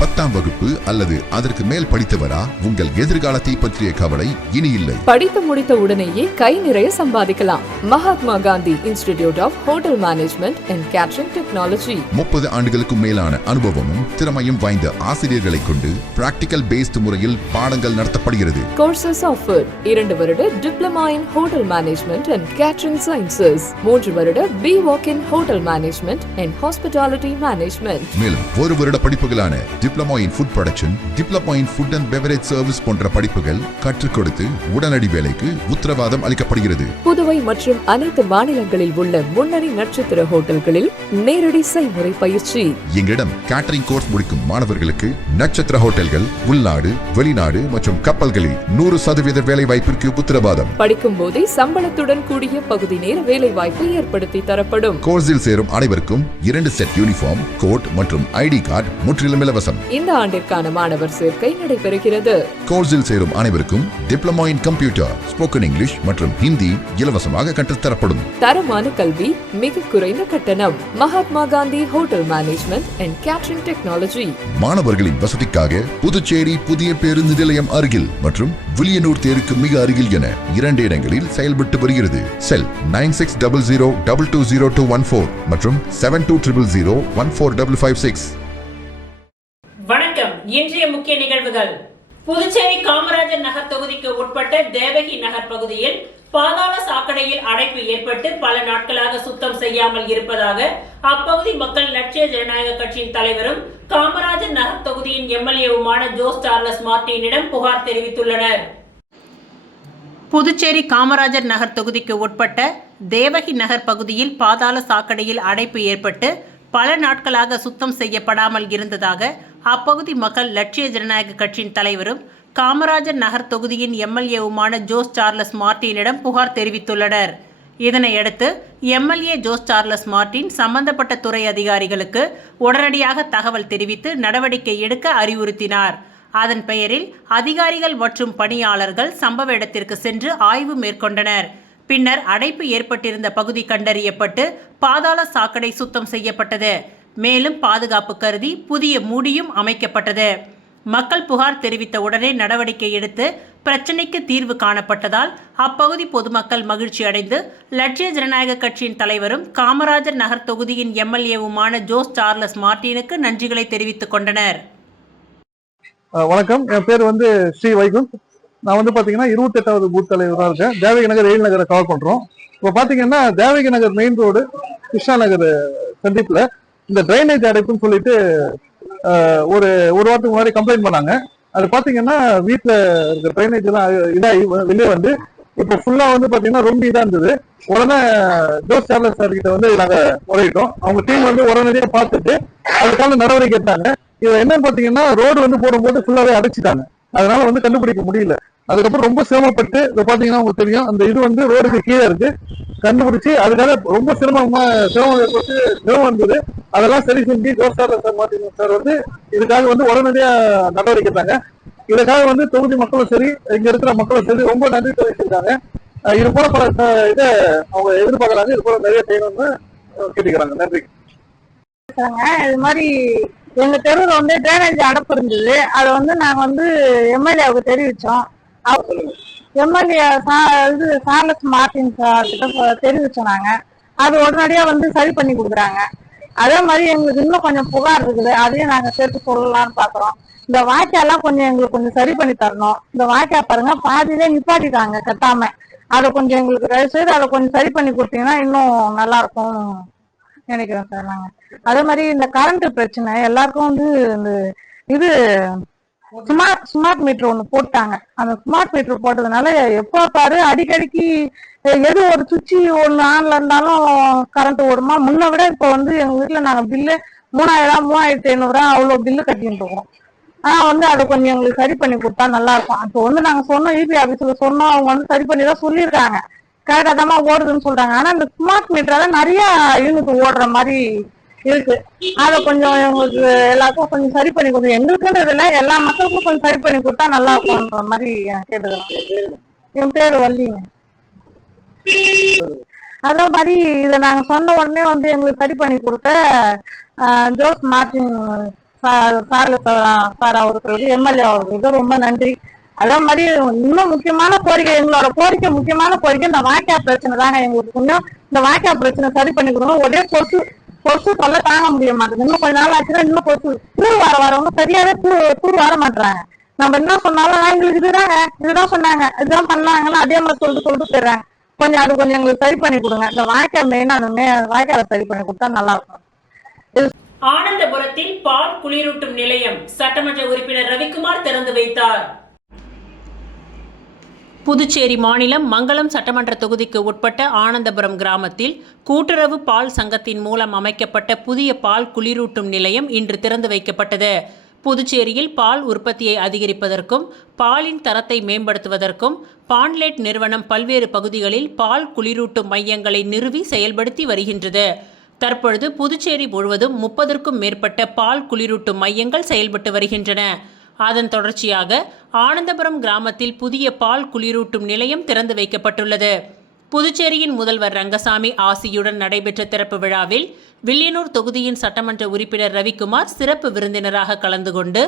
10ஆம் வகுப்பு அல்லது அதற்கு மேல் படித்தவரா? உங்கள் எதிர்காலத்தை பற்றிய கவலை இனி இல்லை. படித்து முடித்த உடனேயே கை நிறைய சம்பாதிக்கலாம். Mahatma Gandhi institute of hotel management and catering technology. 30 ஆண்டுகளுக்கும் மேலான அனுபவமும் திறமையும் வாய்ந்த ஆசிரியர்களை கொண்டு பிராக்டிகல் பேஸ்ட் முறையில் பாடங்கள் நடத்தப்படுகிறது. கோர்சஸ் ஆஃபர் 2 வருட diploma in hotel management and catering sciences, 3 வருட B.Voc in hotel management and hospitality management. மேலும் 1 வருட படிப்புகளான diploma in food production, diploma in food and beverage service போன்ற படிப்புகள் கற்றுக் கொடுத்து உடனடி வேலைக்கு உத்தரவாதம் அளிக்கப்படுகிறது. புதுவை மற்றும் அனைத்து மாநிலங்களில் உள்ள முன்னணி நட்சத்திர ஹோட்டல்களில் நேரடி செய்முறை பயிற்சி. எங்களிடம் கேட்டரிங் கோர்ஸ் முடிக்கும் மாணவர்களுக்கு நட்சத்திர ஹோட்டல்கள், உள்நாடு, வெளிநாடு மற்றும் கப்பல்களில் 100% வேலை வாய்ப்பிற்கு உத்தரவாதம். படிக்கும் போதே சம்பளத்துடன் கூடிய பகுதி நேர வேலை வாய்ப்பு ஏற்படுத்தி தரப்படும். கோர்ஸில் சேரும் அனைவருக்கும் 2 செட் யூனிஃபார்ம், கோட் மற்றும் ஐடி கார்டு முற்றிலும் இலவசம். இந்த ஆண்டிற்கான மாணவர் சேர்க்கை நடைபெறுகிறது. கோர்ஸில் சேரும் அனைவருக்கும் diploma in computer, spoken English மற்றும் ஹிந்தி இலவசமாக கற்றுத்தரப்படும். தரமான கல்வி, மிக குறைந்த கட்டணம். Mahatma Gandhi hotel management and catering technology. மாணவர்களின் வசதிக்காக புதுச்சேரி புதிய பேருந்து நிலையம் அருகில் மற்றும் வில்லியனூர் தேருக்கு மிக அருகில் என 2 இடங்களில் செயல்பட்டு வருகிறது. செல் 9600220214 மற்றும் 7200014556. வணக்கம். இன்றைய முக்கிய நிகழ்வுகள். புதுச்சேரி காமராஜர் நகர் தொகுதிக்கு உட்பட்ட தேவகி நகர் பகுதியில் பாதாள சாக்கடையில் அடைப்பு ஏற்பட்டு பல நாட்களாக சுத்தம் செய்யாமல் இருப்பதாக அப்பகுதி மக்கள் லட்சிய ஜனநாயக கட்சியின் தலைவரும் காமராஜர் நகர் தொகுதியின் எம்எல்ஏவுமான ஜோஸ் சார்லஸ் மார்டினிடம் புகார் தெரிவித்துள்ளனர். புதுச்சேரி காமராஜர் நகர் தொகுதிக்கு உட்பட்ட தேவகி நகர் பகுதியில் பாதாள சாக்கடையில் அடைப்பு ஏற்பட்டு பல நாட்களாக சுத்தம் செய்யப்படாமல் இருந்ததாக அப்பகுதி மக்கள் லட்சிய ஜனநாயக கட்சியின் தலைவரும் காமராஜர் நகர் தொகுதியின் எம்எல்ஏவுமான ஜோஸ் சார்லஸ் மார்டினிடம் புகார் தெரிவித்துள்ளனர். இதனையடுத்து எம்எல்ஏ ஜோஸ் சார்லஸ் மார்டின் சம்பந்தப்பட்ட துறை அதிகாரிகளுக்கு உடனடியாக தகவல் தெரிவித்து நடவடிக்கை எடுக்க அறிவுறுத்தினார். அதன் பெயரில் அதிகாரிகள் மற்றும் பணியாளர்கள் சம்பவ இடத்திற்கு சென்று ஆய்வு மேற்கொண்டனர். பின்னர் அடைப்பு ஏற்பட்டிருந்த பகுதி கண்டறியப்பட்டு பாதாள சாக்கடை சுத்தம் செய்யப்பட்டது. மேலும் பாதுகாப்பு கருதி புதிய மூடியும் அமைக்கப்பட்டது. மக்கள் புகார் தெரிவித்த உடனே நடவடிக்கை எடுத்து பிரச்சினைக்கு தீர்வு காணப்பட்டதால் அப்பகுதி பொதுமக்கள் மகிழ்ச்சி அடைந்து லட்சிய ஜனநாயக கட்சியின் தலைவரும் காமராஜர் நகர் தொகுதியின் எம்எல்ஏவுமான ஜோஸ் சார்லஸ் மார்டினுக்கு நன்றிகளை தெரிவித்துக் கொண்டனர். வணக்கம், என் பேர் ஸ்ரீ வைகுந்த். நான் பாத்தீங்கன்னா 28வது பூத் தலைவராக இருக்கேன். தேவகி நகர் 7 நகரை கவர் பண்றோம். இப்போ பாத்தீங்கன்னா தேவகி நகர் மெயின் ரோடு கிருஷ்ணா நகர் சந்திப்புல இந்த டிரைனேஜ் அடைப்புன்னு சொல்லிட்டு ஒரு வாரத்துக்கு முன்னாடி கம்ப்ளைண்ட் பண்ணாங்க. அது பாத்தீங்கன்னா வீட்டுல இருக்க டிரைனேஜ் எல்லாம் இதாகி வெளியே இப்போ ஃபுல்லா பாத்தீங்கன்னா ரொம்ப இதா இருந்தது. உடனே ஜோஸ் சார்லஸ் சார் கிட்ட நாங்க முறையிட்டோம். அவங்க டீம் உடனடியாக பார்த்துட்டு அதுக்கான நடவடிக்கை எடுத்தாங்க. இது என்னன்னு பாத்தீங்கன்னா ரோடு போடும்போது ஃபுல்லாவே அடைச்சிட்டாங்க. அதனால கண்டுபிடிக்க முடியல. அதுக்கப்புறம் ரொம்ப சிரமப்பட்டு இதை பாத்தீங்கன்னா உங்களுக்கு தெரியும், அந்த இது ரோடுக்கு கீழே இருக்கு, கண்டுபிடிச்சு அதுக்காக ரொம்ப சிரமம் இருந்தது. அதெல்லாம் சரி செஞ்சு ஜோஸ் சார்லஸ் சார் இதுக்காக உடனடியா நடவடிக்கை எடுத்தாங்க. இதுக்காக தொகுதி மக்களும் சரி, இங்க இருக்கிற மக்களும் சரி ரொம்ப நன்றி தெரிவிச்சிருக்காங்க. இது போல பல இதை அவங்க எதிர்பார்க்கறாங்க. இது போல நிறைய செய்யணும்னு கேட்டுக்கிறாங்க. நன்றி. இது மாதிரி எங்க தெருவில் டிரைனேஜ் அடைப்பு இருந்தது. அதை நாங்க எம்எல்ஏவுக்கு தெரிவிச்சோம். எம்எல்ஏ சார்லஸ் மார்டின் கிட்ட தெரிவிச்சோம். நாங்க அது உடனடியா சரி பண்ணி கொடுக்குறாங்க. அதே மாதிரி எங்களுக்கு இன்னும் கொஞ்சம் புகார் இருக்குது. அதையும் நாங்க சேர்த்து சொல்லலாம்னு பாக்குறோம். இந்த வாய்க்காலாம் எங்களுக்கு கொஞ்சம் சரி பண்ணி தரணும். இந்த வாய்க்கா பாருங்க பாதியிலே நிப்பாட்டிட்டாங்க கட்டாம. அதை கொஞ்சம் எங்களுக்கு தயவு செய்து அதை கொஞ்சம் சரி பண்ணி கொடுத்தீங்கன்னா இன்னும் நல்லா இருக்கும் நினைக்கிறேன் சார். நாங்க அதே மாதிரி இந்த கரண்ட் பிரச்சனை எல்லாருக்கும் இந்த இது ஸ்மார்ட் மீட்டர் ஒண்ணு போட்டாங்க. அந்த ஸ்மார்ட் மீட்டர் போட்டதுனால எப்போ பாரு அடிக்கடிக்கு எது ஒரு சுவிட்சு ஒண்ணு ஆன்ல இருந்தாலும் கரண்ட் ஓடுமா. முன்ன விட இப்போ எங்க வீட்டுல நாங்க பில்லு 3000 3500 அவ்வளவு பில்லு கட்டிட்டு இருக்கோம். ஆனா அதை கொஞ்சம் எங்களுக்கு சரி பண்ணி கொடுத்தா நல்லா இருக்கும். அப்போ நாங்க சொன்னோம், இபி ஆபீஸ்ல சொன்னோம். அவங்க சரி பண்ணி தான் சொல்லியிருக்காங்க. கரெக்டா தான் ஓடுதுன்னு சொல்றாங்க. ஆனா இந்த ஸ்மார்ட் மீட்டரால நிறைய யூனிட் ஓடுற மாதிரி இருக்கு. அதை கொஞ்சம் எங்களுக்கு எல்லாருக்கும் கொஞ்சம் சரி பண்ணி கொடுங்க. எங்களுக்குன்றது இல்லை, எல்லா மக்களுக்கும் கொஞ்சம் சரி பண்ணி கொடுத்தா நல்லா இருக்கும்ன்ற மாதிரி கேட்டுக்கிறோம். என் பேரு வள்ளிங்க. அதே மாதிரி இதை நாங்க சொன்ன உடனே எங்களுக்கு சரி பண்ணி கொடுத்த ஜோஸ் மார்டின் சார் அவர்களுக்கு, எம்எல்ஏ அவர்களுக்கு ரொம்ப நன்றி. அதே மாதிரி இன்னும் முக்கியமான கோரிக்கை, எங்களோட முக்கியமான கோரிக்கை இந்த வாய்க்கா பிரச்சனை தாங்க. எங்களுக்கு கொஞ்சம் இந்த வாய்க்கா பிரச்சனை சரி பண்ணி கொடுங்க. ஒரே கொசு தொல்லை தாங்க முடிய மாட்டேங்குது. இன்னும் கொஞ்ச நாள் ஆச்சுன்னா இன்னும் கொசு தூர் வரவங்க சரியாவே தூர் வர மாட்டாங்க. நம்ம என்ன சொன்னாலும் எங்களுக்கு இதுதான் சொன்னாங்க, இதுதான் பண்ணாங்கன்னா அதே மாதிரி சொல்லிட்டு போயிடுறாங்க. கொஞ்சம் எங்களுக்கு சரி பண்ணி கொடுங்க. இந்த வாய்க்கா மெயினா அந்த வாய்க்காவை சரி பண்ணி கொடுத்தா நல்லா இருக்கும். ஆனந்தபுரத்தில் பால் குளிரூட்டும் நிலையம் சட்டமன்ற உறுப்பினர் ரவிக்குமார் திறந்து வைத்தார். புதுச்சேரி மாநிலம் மங்களம் சட்டமன்ற தொகுதிக்கு உட்பட்ட ஆனந்தபுரம் கிராமத்தில் கூட்டுறவு பால் சங்கத்தின் மூலம் அமைக்கப்பட்ட புதிய பால் குளிரூட்டும் நிலையம் இன்று திறந்து வைக்கப்பட்டது. புதுச்சேரியில் பால் உற்பத்தியை அதிகரிப்பதற்கும் பாலின் தரத்தை மேம்படுத்துவதற்கும் பான்லேட் நிறுவனம் பல்வேறு பகுதிகளில் பால் குளிரூட்டும் மையங்களை நிறுவி செயல்படுத்தி வருகின்றது. தற்பொழுது புதுச்சேரி முழுவதும் 30க்கும் மேற்பட்ட பால் குளிரூட்டும் மையங்கள் செயல்பட்டு வருகின்றன. அதன் தொடர்ச்சியாக ஆனந்தபுரம் கிராமத்தில் புதிய பால் குளிரூட்டும் நிலையம் திறந்து வைக்கப்பட்டுள்ளது. புதுச்சேரியின் முதல்வர் ரங்கசாமி ஆசியுடன் நடைபெற்ற திறப்பு விழாவில் வில்லியனூர் தொகுதியின் சட்டமன்ற உறுப்பினர் ரவிக்குமார் சிறப்பு விருந்தினராக கலந்து கொண்டு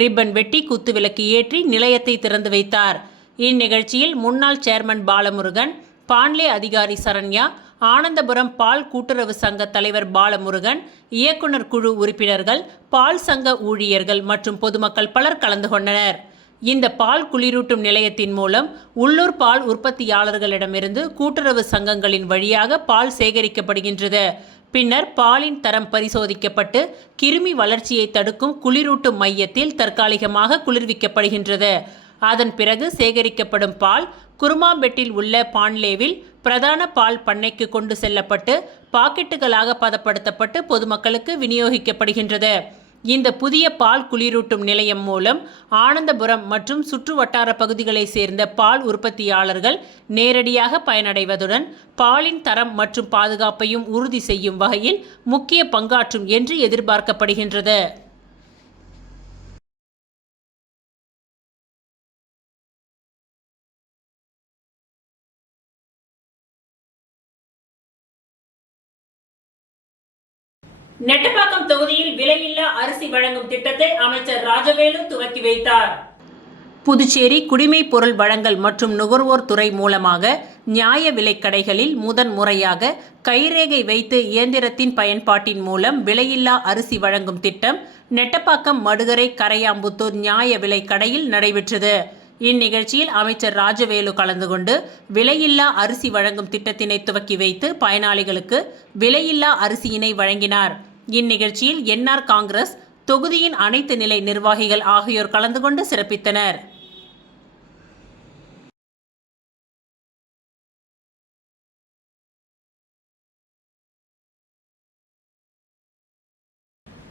ரிப்பன் வெட்டி குத்துவிளக்கு ஏற்றி நிலையத்தை திறந்து வைத்தார். இந்நிகழ்ச்சியில் முன்னாள் சேர்மன் பாலமுருகன், பான்லே அதிகாரி சரண்யா, ஆனந்தபுரம் பால் கூட்டுறவு சங்க தலைவர் பாலமுருகன், இயக்குனர் குழு உறுப்பினர்கள், பால் சங்க ஊழியர்கள் மற்றும் பொதுமக்கள் பலர் கலந்து கொண்டனர். இந்த பால் குளிரூட்டும் நிலையத்தின் மூலம் உள்ளூர் பால் உற்பத்தியாளர்களிடமிருந்து கூட்டுறவு சங்கங்களின் வழியாக பால் சேகரிக்கப்படுகின்றது. பின்னர் பாலின் தரம் பரிசோதிக்கப்பட்டு கிருமி வளர்ச்சியை தடுக்கும் குளிரூட்டும் மையத்தில் தற்காலிகமாக குளிர்விக்கப்படுகின்றது. அதன் பிறகு சேகரிக்கப்படும் பால் குருமாம்பெட்டில் உள்ள பான்லேவில் பிரதான பால் பண்ணைக்கு கொண்டு செல்லப்பட்டு பாக்கெட்டுகளாக பதப்படுத்தப்பட்டு பொதுமக்களுக்கு விநியோகிக்கப்படுகின்றது. இந்த புதிய பால் குளிரூட்டும் நிலையம் மூலம் ஆனந்தபுரம் மற்றும் சுற்றுவட்டார பகுதிகளை சேர்ந்த பால் உற்பத்தியாளர்கள் நேரடியாக பயனடைவதுடன் பாலின் தரம் மற்றும் பாதுகாப்பையும் உறுதி செய்யும் வகையில் முக்கிய பங்காற்றும் என்று எதிர்பார்க்கப்படுகின்றது. நெட்டப்பாக்கம் தொகுதியில் விலையில்லா அரிசி வழங்கும் திட்டத்தை அமைச்சர் ராஜவேலு துவக்கி வைத்தார். புதுச்சேரி குடிமைப் பொருள் வழங்கல் மற்றும் நுகர்வோர் துறை மூலமாக நியாய விலைக் கடைகளில் முதன் முறையாக கைரேகை வைத்து இயந்திரத்தின் பயன்பாட்டின் மூலம் விலையில்லா அரிசி வழங்கும் திட்டம் நெட்டப்பாக்கம் மடுகரை கரையாம்புத்தூர் நியாய விலைக் கடையில் நடைபெற்றது. இந்நிகழ்ச்சியில் அமைச்சர் ராஜவேலு கலந்து கொண்டு விலையில்லா அரிசி வழங்கும் திட்டத்தினை துவக்கி வைத்து பயனாளிகளுக்கு விலையில்லா அரிசியினை வழங்கினார். இந்நிகழ்ச்சியில் என்ஆர் காங்கிரஸ் தொகுதியின் அனைத்து நிலை நிர்வாகிகள் ஆகியோர் கலந்து கொண்டு சிறப்பித்தனர்.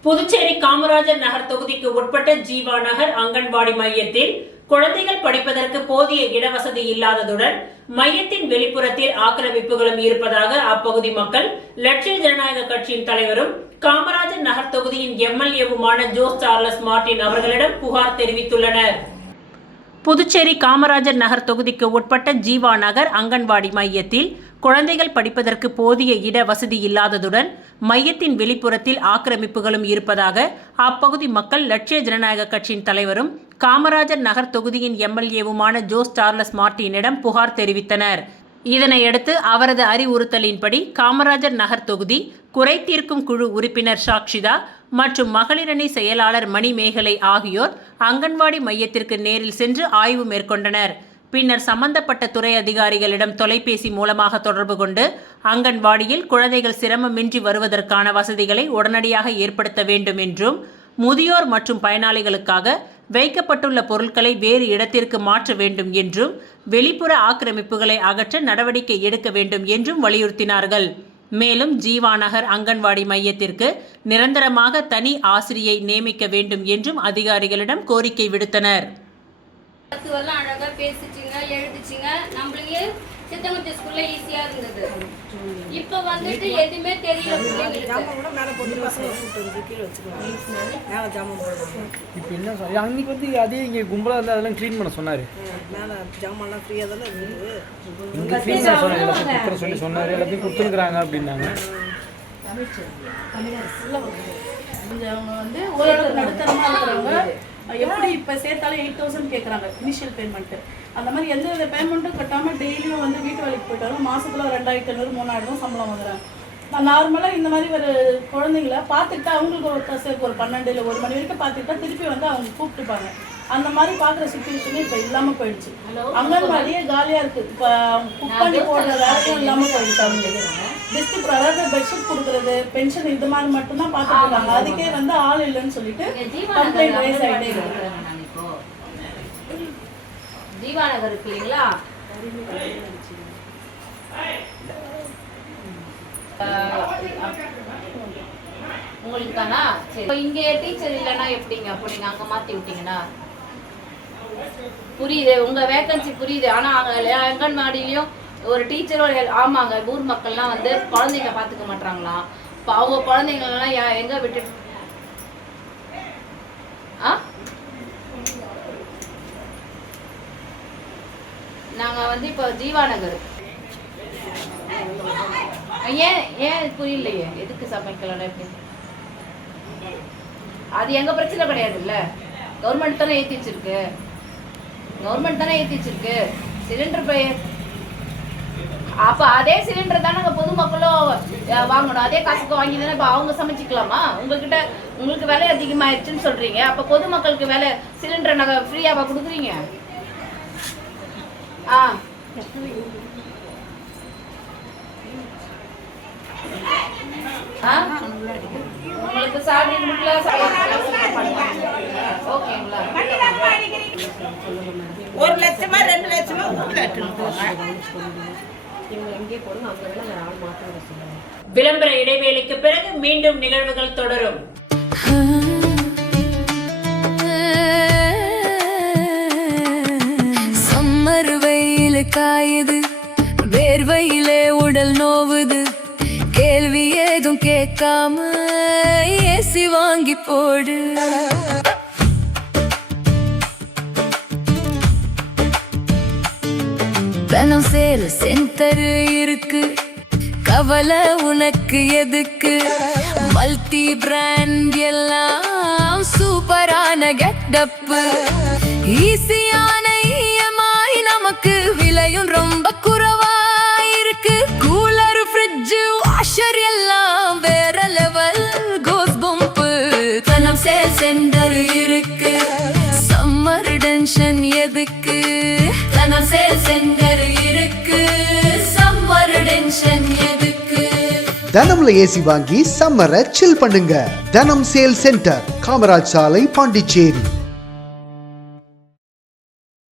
புதுச்சேரி காமராஜர் நகர் தொகுதிக்கு உட்பட்ட ஜீவா நகர் அங்கன்வாடி மையத்தில் குழந்தைகள் படிப்பதற்கு போதிய இடவசதி இல்லாததுடன் மையத்தின் வெளிப்புறத்தில் ஆக்கிரமிப்புகளும் இருப்பதாக அப்பகுதி மக்கள் லட்சிய ஜனநாயக கட்சியின் தலைவரும் காமராஜர் நகர் தொகுதியின் எம்எல்ஏவுமான ஜோஸ் சார்லஸ் மார்டின் அவர்களிடம் புகார் தெரிவித்துள்ளனர். புதுச்சேரி காமராஜர் நகர் தொகுதிக்கு உட்பட்ட ஜீவா நகர் அங்கன்வாடி மையத்தில் குழந்தைகள் படிப்பதற்கு போதிய இட வசதி இல்லாததுடன் மையத்தின் வெளிப்புறத்தில் ஆக்கிரமிப்புகளும் இருப்பதாக அப்பகுதி மக்கள் லட்சிய ஜனநாயக கட்சியின் தலைவரும் காமராஜர் நகர் தொகுதியின் எம்எல்ஏவுமான ஜோஸ் சார்லஸ் மார்டினிடம் புகார் தெரிவித்தனர். இதனையடுத்து அவரது அறிவுறுத்தலின்படி காமராஜர் நகர் தொகுதி குறை தீர்க்கும் குழு உறுப்பினர் சாக்ஷிதா மற்றும் மகளிரணி செயலாளர் மணிமேகலை ஆகியோர் அங்கன்வாடி மையத்திற்கு நேரில் சென்று ஆய்வு மேற்கொண்டனர். பின்னர் சம்பந்தப்பட்ட துறை அதிகாரிகளிடம் தொலைபேசி மூலமாக தொடர்பு கொண்டு அங்கன்வாடியில் குழந்தைகள் சிரமமின்றி வருவதற்கான வசதிகளை உடனடியாக ஏற்படுத்த வேண்டும் என்றும் முதியோர் மற்றும் பயனாளிகளுக்காக வைக்கப்பட்டுள்ள பொருட்களை வேறு இடத்திற்கு மாற்ற வேண்டும் என்றும் வெளிப்புற ஆக்கிரமிப்புகளை அகற்ற நடவடிக்கை எடுக்க வேண்டும் என்றும் வலியுறுத்தினார்கள். மேலும் ஜீவா நகர் அங்கன்வாடி மையத்திற்கு நிரந்தரமாக தனி ஆசிரியை நியமிக்க வேண்டும் என்றும் அதிகாரிகளிடம் கோரிக்கை விடுத்தனர். அழகா பேசிச்சிங்க, எழுதிச்சிங்க, நம்மளுக்கு சித்தங்குச்சி ஸ்கூல்ல ஈஸியா இருந்தது. இப்ப வந்துட்டு எதுவுமே தெரியல. இப்போ என்ன சொல்ல அன்னைக்கு வந்து அதே இங்கே கும்பலாக இருந்தால் அதெல்லாம் க்ளீன் பண்ண சொன்னார். ஜாமான்லாம் ஃப்ரீயாக தானே இருந்தது. இங்கே க்ளீன் பண்ண சொன்னார், எல்லாத்தையும் கொடுத்துருக்குறாங்க அப்படின்னாங்க. அவங்க வந்து ஓரளவுக்கு நடுத்தரமாக இருக்கிறவங்க எப்படி இப்போ சேர்த்தாலும் 8,000 கேட்குறாங்க இனிஷியல் பேமெண்ட்டு. அந்த மாதிரி எந்த வித பேமெண்ட்டும் கட்டாமல் டெய்லியும் வந்து வீட்டு வேலைக்கு போயிட்டாலும் மாதத்தில் 2,500 3,000 சம்பளம் வாங்குறாங்க. நான் நார்மலாக இந்த மாதிரி ஒரு குழந்தைங்கள பார்த்துக்கிட்டா அவங்களுக்கு ஒரு சேர்க்கு ஒரு 12 இல்லை 1 மணி வரைக்கும் பார்த்துக்கிட்டா திருப்பி வந்து அவங்க கூப்பிட்டுப்பாங்க. அந்த மாதிரி பார்க்குற சுச்சுவேஷனே இப்போ இல்லாமல் போயிடுச்சு. அங்கன்வாடியே காலியாக இருக்குது. இப்போ குக் பண்ணி போடுற வேலையும் இல்லாமல் போயிடுச்சு. அவங்களுக்கு டிஸ்ட்ரிக்ட் அதாவது பெட்ஷீட் கொடுக்குறது பென்ஷன் இது மாதிரி மட்டும்தான் பார்த்துட்டு இருக்காங்க. அதுக்கே வந்து ஆள் இல்லைன்னு சொல்லிட்டு கம்ப்ளைண்ட் ரைஸ் ஆகிட்டே இருக்கு. ஜீவா நகர் இருக்கு இல்லைங்களா, உங்களுக்கு தானா? சரி, இங்க டீச்சர் இல்லைன்னா எப்படிங்க? அப்போ நீங்க அங்க மாத்தி விட்டீங்கன்னா புரியுது, உங்க வேகன்சி புரியுது. ஆனா அங்க அங்கன்வாடியிலயும் ஒரு டீச்சர் ஒரு ஆமாங்க, ஊர் மக்கள்லாம் வந்து குழந்தைங்க பாத்துக்க மாட்டாங்களாம். இப்போ அவங்க குழந்தைங்கலாம் எங்க விட்டு நாங்க வந்து இப்போ ஜீவா நகர் ஏன் புரியலையே, எதுக்கு சமைக்கலாம்? அது எங்க பிரச்சனை கிடையாது இல்ல, கவர்மெண்ட் தானே ஏற்றி வச்சிருக்கு. கவர்மெண்ட் தானே ஏற்றி வச்சிருக்கு சிலிண்டர் பையன். அப்ப அதே சிலிண்டர் தானே பொதுமக்களும் வாங்கணும். அதே காசுக்கு வாங்கி தானே இப்போ அவங்க சமைச்சிக்கலாமா? உங்ககிட்ட உங்களுக்கு விலை அதிகமாயிடுச்சுன்னு சொல்றீங்க. அப்ப பொதுமக்களுக்கு விலை சிலிண்டரை நாங்கள் ஃப்ரீயாவா கொடுக்குறீங்க? உங்களுக்கு சாப்பிட்டு ஓகேங்களா? 1 லட்சமா 2 லட்சமா விளம்பர இடைவேளைக்கு பிறகு மீண்டும் நிகழ்வுகள் தொடரும். சம்மர் வெயில் காயுது, வேர்வையிலே உடல் நோவுது, கேள்வி ஏதும் கேட்காம ஏசி வாங்கி போடு. தனம் சேல் சென்டர் இருக்கு, கவலை உனக்கு எதுக்கு? மல்டி பிராண்ட் எல்லாம் சூப்பரான கெட்டப்பு, ஈஸியான இஎம்ஐ, நமக்கு விலையும் ரொம்ப குறைவா இருக்கு. கூலர் ஃப்ரிட்ஜ் வாஷர் எல்லாம் வேற லெவல் கோஸ் பம்பு. தனம் சேல் சென்டர் இருக்கு, சம்மர் டென்ஷன் எதுக்கு? தனம் சேல் சென்டர் இருக்கு, சம்மர் டென்ஷன் எதுக்கு? தனம்ல ஏசி வாங்கி சம்மரை சில் பண்ணுங்க. தனம் சேல் சென்டர், காமராஜ் சாலை, பாண்டிச்சேரி.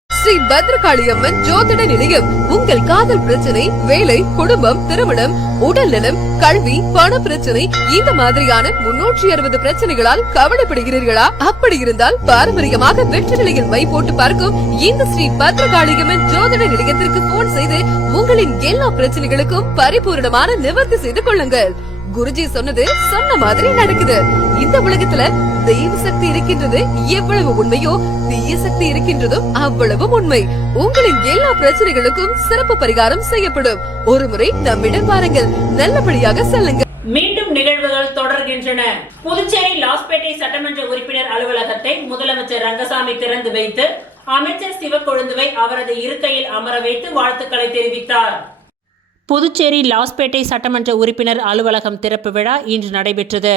ஸ்ரீ பத்ரகாளியம்மன் ஜோதிட நிலையம். உங்கள் காதல் பிரச்சனை, வேலை, குடும்பம், திருமணம், உடல் நலம், கல்வி, பண பிரச்சனை, இந்த மாதிரியான 360 பிரச்சனைகளால் கவலைப்படுகிறீர்களா? அப்படி இருந்தால் பாரம்பரியமாக வெற்றி நிலையில் மை போட்டு பார்க்கும் இந்த ஸ்ரீ பத்ரகாளியம்மன் ஜோதிட நிலையத்திற்கு போன் செய்து உங்களின் எல்லா பிரச்சனைகளுக்கும் பரிபூர்ணமான நிவர்த்தி செய்து கொள்ளுங்கள். குருஜி சொன்னது சொன்ன மாதிரி நடக்குது. இந்த உலகத்துல தெய்வ சக்தி இருக்கின்றது எவ்வளவு உண்மையோ, தீய சக்தி இருக்கின்றதும் அவ்வளவு உண்மை. உங்களின் எல்லா பிரச்சனைகளுக்கும் சிறப்பு பரிகாரம் செய்யப்படும். ஒரு முறை நம்மிடம் பாருங்கள், நல்லபடியாக செல்லுங்க. மீண்டும் நிகழ்வுகள் தொடர்கின்றன. புதுச்சேரி லாஸ்பேட்டை சட்டமன்ற உறுப்பினர் அலுவலகத்தை முதலமைச்சர் ரங்கசாமி திறந்து வைத்து அமைச்சர் சிவக்கொழுந்துவை அவரது இருக்கையில் அமர வைத்து வாழ்த்துக்களை தெரிவித்தார். புதுச்சேரி லாஸ்பேட்டை சட்டமன்ற உறுப்பினர் அலுவலகம் திறப்பு விழா இன்று நடைபெற்றது.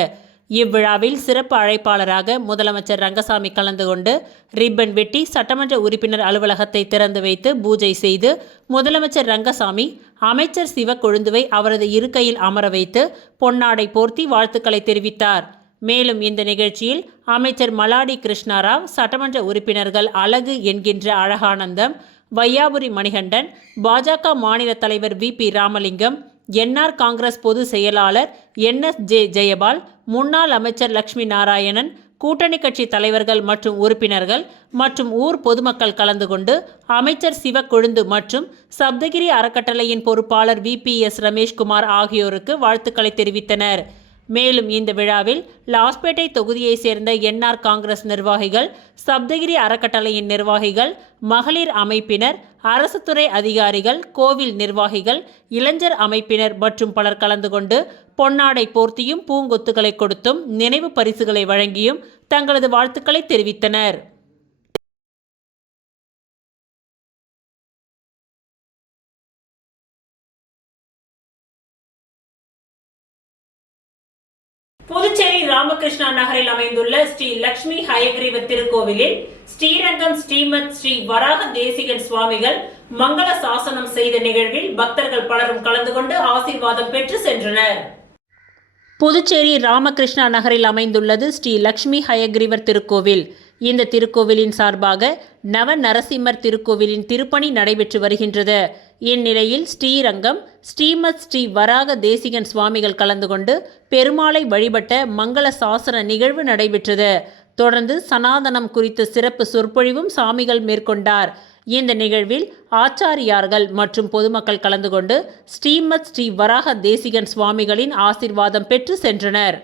இவ்விழாவில் சிறப்பு அழைப்பாளராக முதலமைச்சர் ரங்கசாமி கலந்து கொண்டு ரிப்பன் வெட்டி சட்டமன்ற உறுப்பினர் அலுவலகத்தை திறந்து வைத்து பூஜை செய்து முதலமைச்சர் ரங்கசாமி அமைச்சர் சிவக்கொழுந்துவை அவரது இருக்கையில் அமர வைத்து பொன்னாடை போர்த்தி வாழ்த்துக்களை தெரிவித்தார். மேலும் இந்த நிகழ்ச்சியில் அமைச்சர் மலாடி கிருஷ்ணாராவ், சட்டமன்ற உறுப்பினர்கள் அழகு என்கின்ற அழகானந்தம், வையாபுரி மணிகண்டன், பாஜக மாநில தலைவர் VP ராமலிங்கம், NR காங்கிரஸ் பொதுச் செயலாளர் NS ஜெயபால், முன்னாள் அமைச்சர் லட்சுமி நாராயணன், கூட்டணி கட்சி தலைவர்கள் மற்றும் உறுப்பினர்கள் மற்றும் ஊர் பொதுமக்கள் கலந்து கொண்டு அமைச்சர் சிவக்கொழுந்து மற்றும் சப்தகிரி அறக்கட்டளையின் பொறுப்பாளர் VPS ரமேஷ்குமார் ஆகியோருக்கு வாழ்த்துக்களை தெரிவித்தனர். மேலும் இந்த விழாவில் லாஸ்பேட்டை தொகுதியை சேர்ந்த என்ஆர் காங்கிரஸ் நிர்வாகிகள், சப்தகிரி அறக்கட்டளையின் நிர்வாகிகள், மகளிர் அமைப்பினர், அரசு துறை அதிகாரிகள், கோவில் நிர்வாகிகள், இளைஞர் அமைப்பினர் மற்றும் பலர் கலந்து கொண்டு பொன்னாடை போர்த்தியும் பூங்கொத்துக்களை கொடுத்தும் நினைவு பரிசுகளை வழங்கியும் தங்களது வாழ்த்துக்களை தெரிவித்தனர். புதுச்சேரி ராமகிருஷ்ணா நகரில் அமைந்துள்ள ஸ்ரீ லட்சுமி ஹயக்ரீவ திருக்கோவிலில் ஸ்ரீரங்கம் ஸ்ரீமத் ஸ்ரீ வராக தேசிகன் சுவாமிகள் மங்கள சாசனம் செய்த நிகழ்வில் பக்தர்கள் பலரும் கலந்து கொண்டு ஆசீர்வாதம் பெற்று சென்றனர். புதுச்சேரி ராமகிருஷ்ணா நகரில் அமைந்துள்ளது ஸ்ரீ லட்சுமி ஹயக்ரீவர் திருக்கோவில். இந்த திருக்கோவிலின் சார்பாக நவ நரசிம்மர் திருக்கோவிலின் திருப்பணி நடைபெற்று வருகின்றது. இந்நிலையில் ஸ்ரீரங்கம் ஸ்ரீமத் ஸ்ரீ வராக தேசிகன் சுவாமிகள் கலந்து கொண்டு பெருமாளை வழிபட்ட மங்கள சாசன நிகழ்வு நடைபெற்றது. தொடர்ந்து சனாதனம் குறித்த சிறப்பு சொற்பொழிவும் சாமிகள் மேற்கொண்டார். இந்த நிகழ்வில் ஆச்சாரியார்கள் மற்றும் பொதுமக்கள் கலந்து கொண்டு ஸ்ரீமத் ஸ்ரீ வராக தேசிகன் சுவாமிகளின் ஆசீர்வாதம் பெற்று சென்றனர்.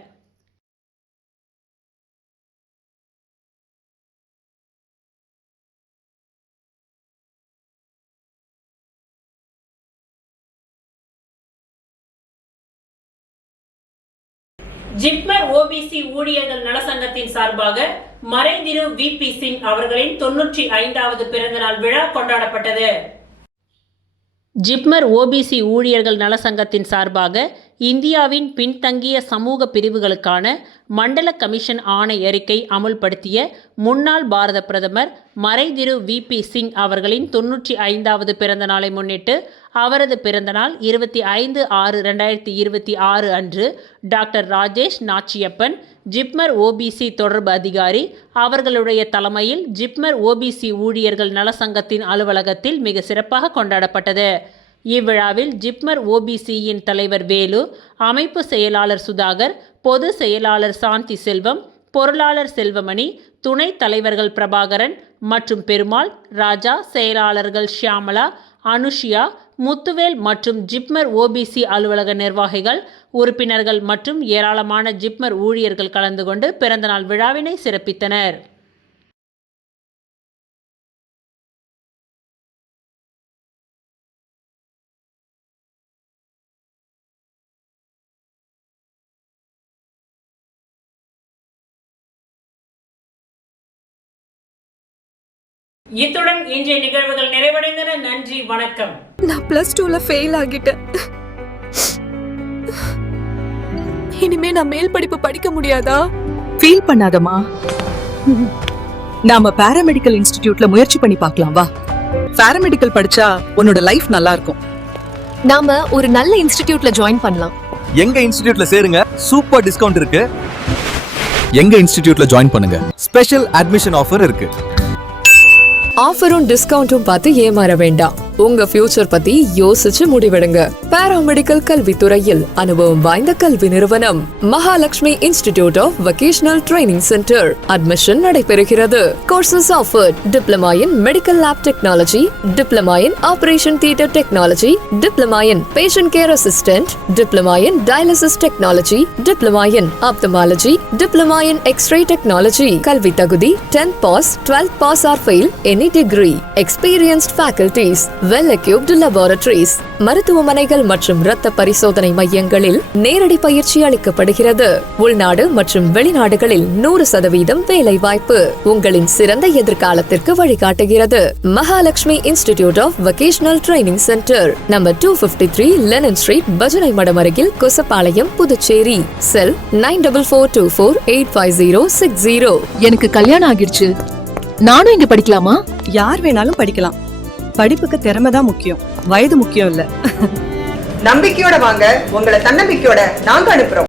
ஜிப்மர் ஓபிசி ஊழியர்கள் நலசங்கத்தின் சார்பாக மறைந்திரு VP சிங் அவர்களின் 95வது பிறந்தநாள் விழா கொண்டாடப்பட்டது. ஜிப்மர் ஓபிசி ஊழியர்கள் நலசங்கத்தின் சார்பாக இந்தியாவின் பின்தங்கிய சமூக பிரிவுகளுக்கான மண்டல கமிஷன் ஆணை அறிக்கை அமுல்படுத்திய முன்னாள் பாரத பிரதமர் மறைதிரு VP சிங் அவர்களின் 95வது பிறந்த நாளை முன்னிட்டு அவரது பிறந்தநாள் 25/6/2026 அன்று டாக்டர் ராஜேஷ் நாச்சியப்பன், ஜிப்மர் ஓபிசி தொடர்பு அதிகாரி அவர்களுடைய தலைமையில் ஜிப்மர் ஓபிசி ஊழியர்கள் நலசங்கத்தின் அலுவலகத்தில் மிக சிறப்பாக கொண்டாடப்பட்டது. இவ்விழாவில் ஜிப்மர் ஓபிசியின் தலைவர் வேலு, அமைப்பு செயலாளர் சுதாகர், பொது செயலாளர் சாந்தி செல்வம், பொருளாளர் செல்வமணி, துணைத் தலைவர்கள் பிரபாகரன் மற்றும் பெருமாள், ராஜா, செயலாளர்கள் ஷியாமலா, அனுஷியா, முத்துவேல் மற்றும் ஜிப்மர் ஓபிசி அலுவலக நிர்வாகிகள், உறுப்பினர்கள் மற்றும் ஏராளமான ஜிப்மர் ஊழியர்கள் கலந்து கொண்டு பிறந்தநாள் விழாவினை சிறப்பித்தனர். இத்துடன் இன்றைய நிகழ்வுகள் நிறைவடைந்தன. நன்றி, வணக்கம். நான் +2ல ஃபெயில் ஆகிட்டேன். இனிமே நான் மேல் படிப்பு படிக்க முடியாதா? ஃபீல் பண்ணாதமா, நாம பாராமெடிக்கல் இன்ஸ்டிடியூட்ல முயற்சி பண்ணி பார்க்கலாம். வா, பாராமெடிக்கல் படிச்சா உன்னோட லைஃப் நல்லா இருக்கும். நாம ஒரு நல்ல இன்ஸ்டிடியூட்ல ஜாயின் பண்ணலாம். எங்க இன்ஸ்டிடியூட்ல சேருங்க, சூப்பர் டிஸ்கவுண்ட் இருக்கு. எங்க இன்ஸ்டிடியூட்ல ஜாயின் பண்ணுங்க, ஸ்பெஷல் அட்மிஷன் ஆஃபர் இருக்கு. ஆஃபரும் டிஸ்கவுண்டும் பார்த்து ஏமாற வேண்டாம். உங்க ஃபியூச்சர் பத்தி யோசிச்சு முடிவெடுங்க. பாராமெடிக்கல் கல்வித்துறையில் அனுபவம் வாய்ந்த கல்வி நிறுவனம் Mahalakshmi institute of vocational training centre. Admission நடைபெறுகிறது. Courses offered: diploma in medical lab technology, diploma in operation theatre technology, diploma in patient care assistant, diploma in dialysis technology, diploma in ophthalmology, diploma in X ray technology. கல்வி தகுதி 10th pass, 12th pass or fail, any degree. Experienced faculties, well equipped laboratories. மருத்துவமனைகள் மற்றும் இரத்த பரிசோதனை மையங்களில் நேரடி பயிற்சி அளிக்கப்படுகிறது. உள்நாடு மற்றும் வெளிநாடுகளில் 100% வேலை வாய்ப்பு உங்களின் சிறந்த எதிர்காலத்திற்கு வழிகாட்டுகிறது. Mahalakshmi institute of vocational training centre, number 253 Lenin street, பஜனை மடம் அருகில், கொசப்பாளையம், புதுச்சேரி. செல் 9442485060. எனக்கு கல்யாணம் ஆகிடுச்சு, நானும் இங்க படிக்கலாமா? யார் வேணாலும் படிக்கலாம். படிப்புக்கு திறமை தான் முக்கியம், வயது முக்கியம் இல்ல. நம்பிக்கையோட வாங்க, உங்களை தன்னம்பிக்கையோட நாங்க அனுப்புறோம்.